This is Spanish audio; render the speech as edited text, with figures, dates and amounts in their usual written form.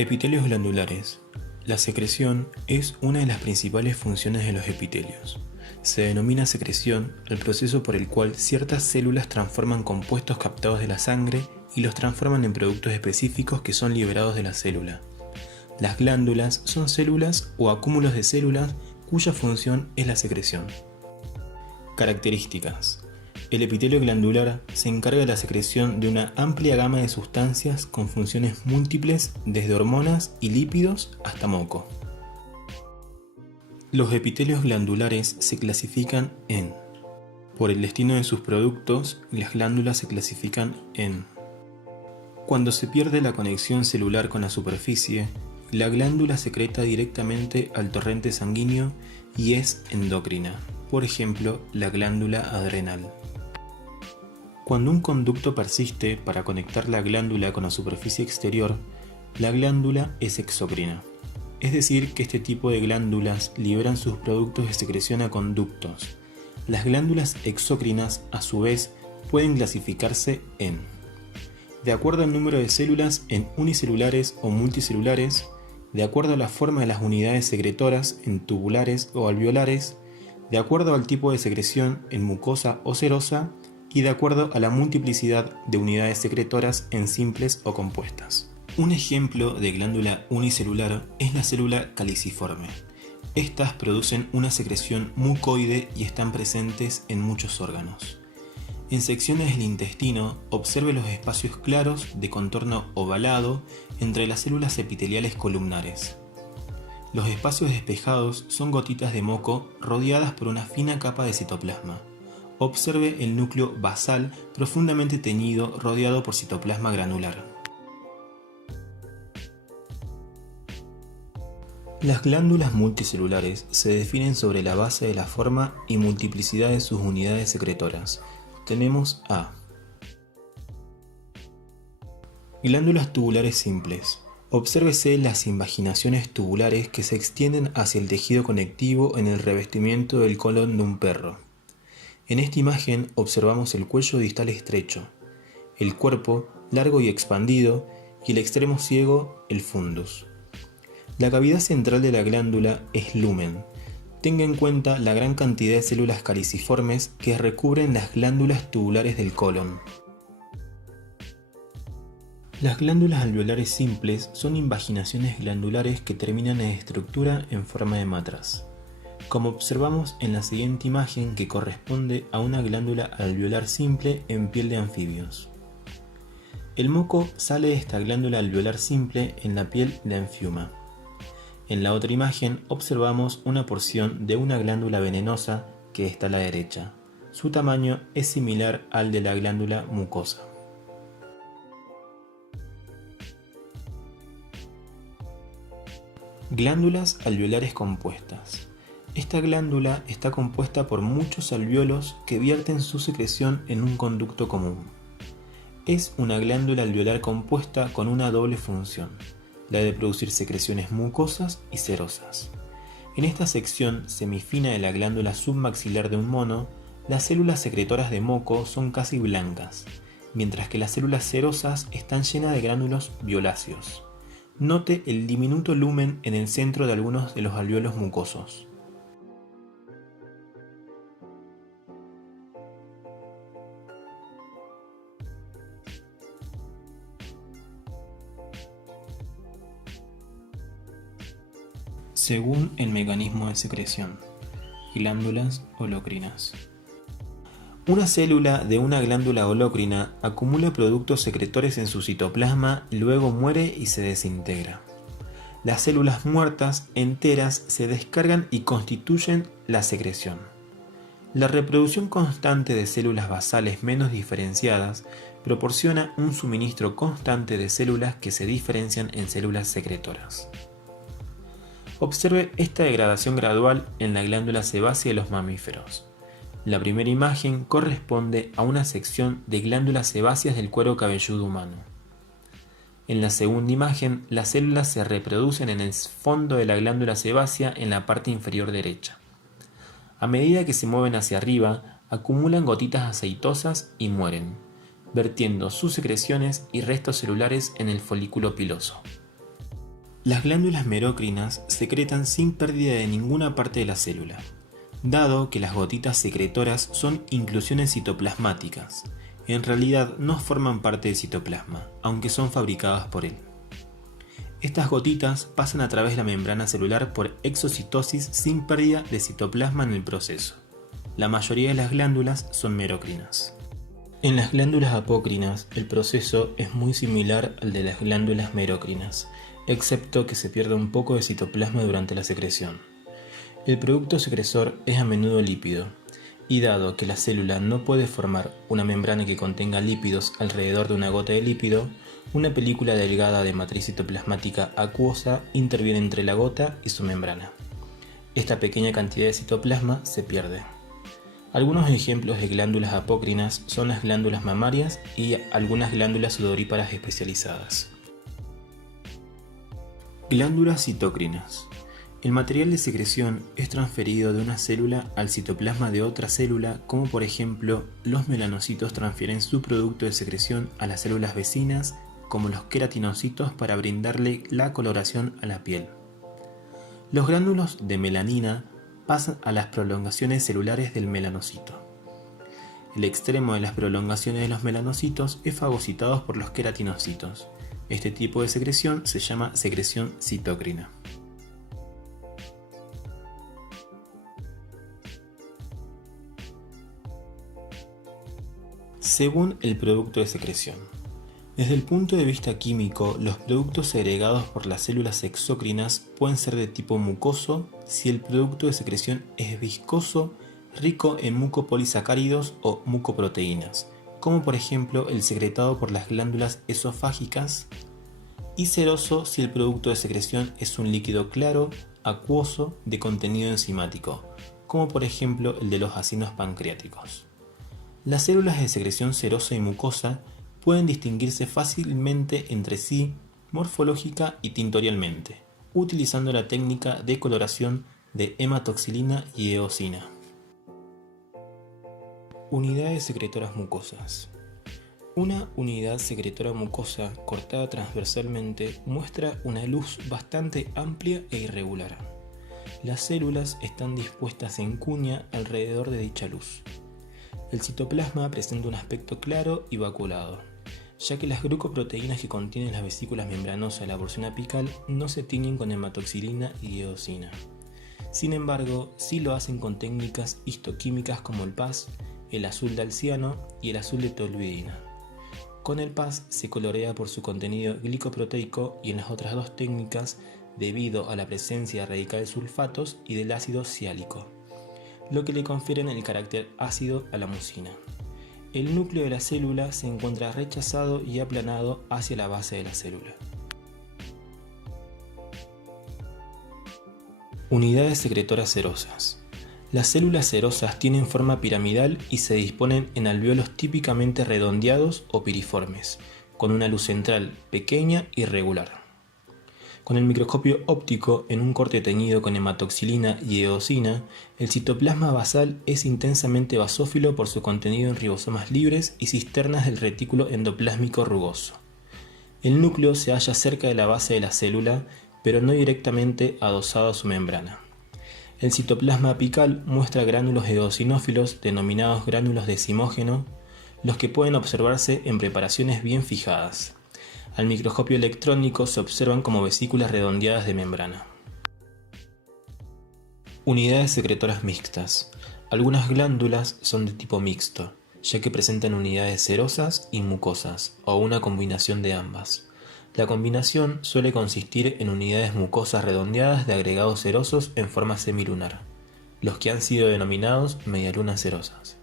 Epitelios glandulares. La secreción es una de las principales funciones de los epitelios. Se denomina secreción el proceso por el cual ciertas células transforman compuestos captados de la sangre y los transforman en productos específicos que son liberados de la célula. Las glándulas son células o acúmulos de células cuya función es la secreción. Características. El epitelio glandular se encarga de la secreción de una amplia gama de sustancias con funciones múltiples desde hormonas y lípidos hasta moco. Los epitelios glandulares se clasifican en: por el destino de sus productos, las glándulas se clasifican en: cuando se pierde la conexión celular con la superficie, la glándula secreta directamente al torrente sanguíneo y es endocrina, por ejemplo, la glándula adrenal. Cuando un conducto persiste para conectar la glándula con la superficie exterior, la glándula es exócrina. Es decir, que este tipo de glándulas liberan sus productos de secreción a conductos. Las glándulas exócrinas, a su vez, pueden clasificarse en: de acuerdo al número de células en unicelulares o multicelulares, de acuerdo a la forma de las unidades secretoras en tubulares o alveolares, de acuerdo al tipo de secreción en mucosa o serosa, y de acuerdo a la multiplicidad de unidades secretoras en simples o compuestas. Un ejemplo de glándula unicelular es la célula caliciforme. Estas producen una secreción mucoide y están presentes en muchos órganos. En secciones del intestino, observe los espacios claros de contorno ovalado entre las células epiteliales columnares. Los espacios despejados son gotitas de moco rodeadas por una fina capa de citoplasma. Observe el núcleo basal profundamente teñido rodeado por citoplasma granular. Las glándulas multicelulares se definen sobre la base de la forma y multiplicidad de sus unidades secretoras. Tenemos a: glándulas tubulares simples. Obsérvese las invaginaciones tubulares que se extienden hacia el tejido conectivo en el revestimiento del colon de un perro. En esta imagen observamos el cuello distal estrecho, el cuerpo largo y expandido y el extremo ciego, el fundus. La cavidad central de la glándula es lumen. Tenga en cuenta la gran cantidad de células caliciformes que recubren las glándulas tubulares del colon. Las glándulas alveolares simples son invaginaciones glandulares que terminan en estructura en forma de matraz, como observamos en la siguiente imagen, que corresponde a una glándula alveolar simple en piel de anfibios. El moco sale de esta glándula alveolar simple en la piel de Amphiuma. En la otra imagen observamos una porción de una glándula venenosa que está a la derecha. Su tamaño es similar al de la glándula mucosa. Glándulas alveolares compuestas. Esta glándula está compuesta por muchos alvéolos que vierten su secreción en un conducto común. Es una glándula alveolar compuesta con una doble función, la de producir secreciones mucosas y serosas. En esta sección semifina de la glándula submaxilar de un mono, las células secretoras de moco son casi blancas, mientras que las células serosas están llenas de gránulos violáceos. Note el diminuto lumen en el centro de algunos de los alvéolos mucosos. Según el mecanismo de secreción, glándulas holocrinas. Una célula de una glándula holocrina acumula productos secretores en su citoplasma, luego muere y se desintegra. Las células muertas enteras se descargan y constituyen la secreción. La reproducción constante de células basales menos diferenciadas proporciona un suministro constante de células que se diferencian en células secretoras. Observe esta degradación gradual en la glándula sebácea de los mamíferos. La primera imagen corresponde a una sección de glándulas sebáceas del cuero cabelludo humano. En la segunda imagen, las células se reproducen en el fondo de la glándula sebácea en la parte inferior derecha. A medida que se mueven hacia arriba, acumulan gotitas aceitosas y mueren, vertiendo sus secreciones y restos celulares en el folículo piloso. Las glándulas merocrinas secretan sin pérdida de ninguna parte de la célula, dado que las gotitas secretoras son inclusiones citoplasmáticas. En realidad no forman parte del citoplasma, aunque son fabricadas por él. Estas gotitas pasan a través de la membrana celular por exocitosis sin pérdida de citoplasma en el proceso. La mayoría de las glándulas son merocrinas. En las glándulas apócrinas, el proceso es muy similar al de las glándulas merocrinas, excepto que se pierde un poco de citoplasma durante la secreción. El producto secresor es a menudo lípido, y dado que la célula no puede formar una membrana que contenga lípidos alrededor de una gota de lípido, una película delgada de matriz citoplasmática acuosa interviene entre la gota y su membrana. Esta pequeña cantidad de citoplasma se pierde. Algunos ejemplos de glándulas apócrinas son las glándulas mamarias y algunas glándulas sudoríparas especializadas. Glándulas citocrinas. El material de secreción es transferido de una célula al citoplasma de otra célula, como por ejemplo los melanocitos transfieren su producto de secreción a las células vecinas, como los queratinocitos, para brindarle la coloración a la piel. Los gránulos de melanina pasan a las prolongaciones celulares del melanocito. El extremo de las prolongaciones de los melanocitos es fagocitado por los queratinocitos. Este tipo de secreción se llama secreción citocrina. Según el producto de secreción. Desde el punto de vista químico, los productos segregados por las células exócrinas pueden ser de tipo mucoso si el producto de secreción es viscoso, rico en mucopolisacáridos o mucoproteínas, como por ejemplo el secretado por las glándulas esofágicas, y seroso si el producto de secreción es un líquido claro, acuoso, de contenido enzimático, como por ejemplo el de los acinos pancreáticos. Las células de secreción serosa y mucosa pueden distinguirse fácilmente entre sí morfológica y tintorialmente, utilizando la técnica de coloración de hematoxilina y eosina. Unidades secretoras mucosas. Una unidad secretora mucosa cortada transversalmente muestra una luz bastante amplia e irregular. Las células están dispuestas en cuña alrededor de dicha luz. El citoplasma presenta un aspecto claro y vacuolado, ya que las glucoproteínas que contienen las vesículas membranosas de la porción apical no se tiñen con hematoxilina y eosina. Sin embargo, sí lo hacen con técnicas histoquímicas como el PAS, el azul de alciano y el azul de toluidina. Con el PAS se colorea por su contenido glicoproteico y en las otras dos técnicas debido a la presencia de radicales sulfatos y del ácido siálico, lo que le confieren el carácter ácido a la mucina. El núcleo de la célula se encuentra rechazado y aplanado hacia la base de la célula. Unidades secretoras serosas. Las células serosas tienen forma piramidal y se disponen en alvéolos típicamente redondeados o piriformes, con una luz central pequeña y regular. Con el microscopio óptico en un corte teñido con hematoxilina y eosina, el citoplasma basal es intensamente basófilo por su contenido en ribosomas libres y cisternas del retículo endoplásmico rugoso. El núcleo se halla cerca de la base de la célula, pero no directamente adosado a su membrana. El citoplasma apical muestra gránulos eosinófilos denominados gránulos decimógeno, los que pueden observarse en preparaciones bien fijadas. Al microscopio electrónico se observan como vesículas redondeadas de membrana. Unidades secretoras mixtas. Algunas glándulas son de tipo mixto, ya que presentan unidades serosas y mucosas, o una combinación de ambas. La combinación suele consistir en unidades mucosas redondeadas de agregados serosos en forma semilunar, los que han sido denominados medialunas serosas.